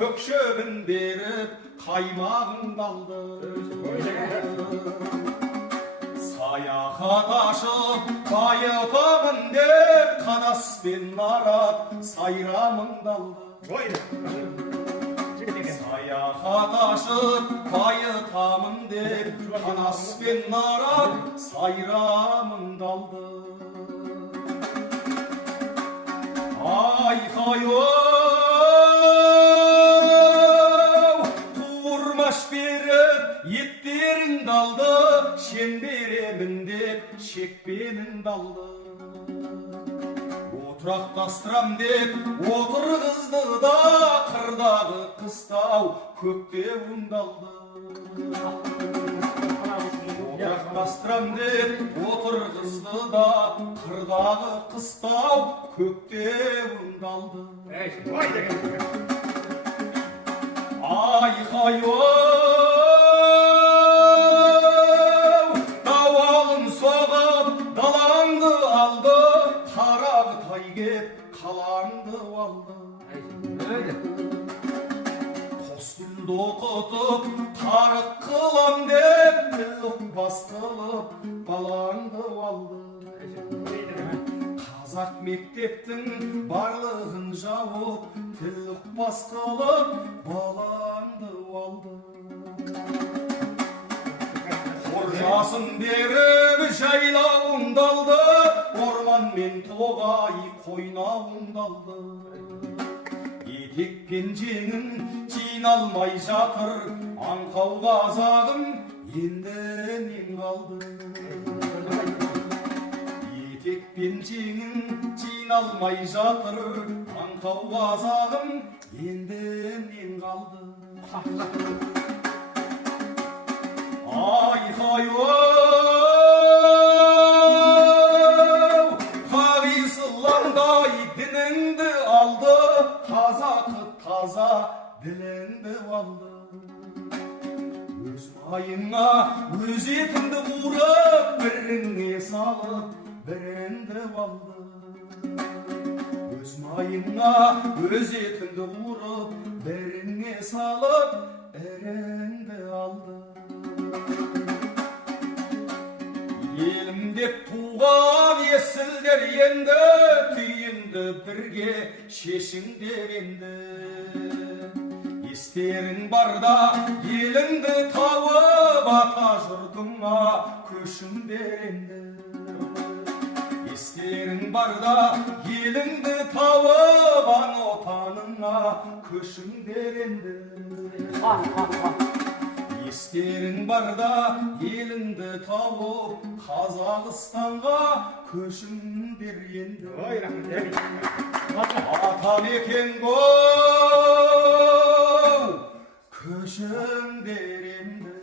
көкшөбін беріп қаймағын алды. Саяхат ашып байытамын деп қанаспен нарат сайрамыңды алды. Саяхат ашып байытамын деп қанаспен нарат сайрамыңды алды. Айқай-оу, туырмаш беріп еттеріңді алды, шен беремін деп шекпеніңді алды. Отырақтастырам деп отырғызды да, қырдағы қыстау көктеуіңді алды. Отырақтастырам деп отырғызды да, қырдағы қыстау көктеуіңді алды. Айқай-оу, дауалын соғып далаңды алды, қарағытай кеп қалаңды алды. Қос тілді оқытып қарық қылам деп бас қылып балаңды алды. Қазақ мектептің барлығын жауып бас қылып балаңды алды. Қоржасын беріп жайлауыңды алды, орман мен тоғай қойнауыңды алды. Етек пен жеңін жиналмай жатыр, аңқау қазағым енді нең қалды. Етек пен жеңін жиналмай жатыр, аңқау қазағым енді нең қалды. Айқай-оу, қағисыландай дініңді алды, қазақы таза діліңді алды. Өз майыңа өз етіңді қуырып, біріңе салып біріңді алды. Өз майыңа өз етіңді қуырып, біріңе салып біріңді алды. Елім деп туған есілдер енді, түйінді бірге шешіңдер енді. Естерің барда еліңді тауып, ата жұртыңа көшіңдер енді. Естерің барда еліңді тауып, ана отаныңа көшіңдер енді. Естерің барда еліңді тауып, Қазақстанға көшіңдер енді. Атамекен гоу, көшіңдер енді.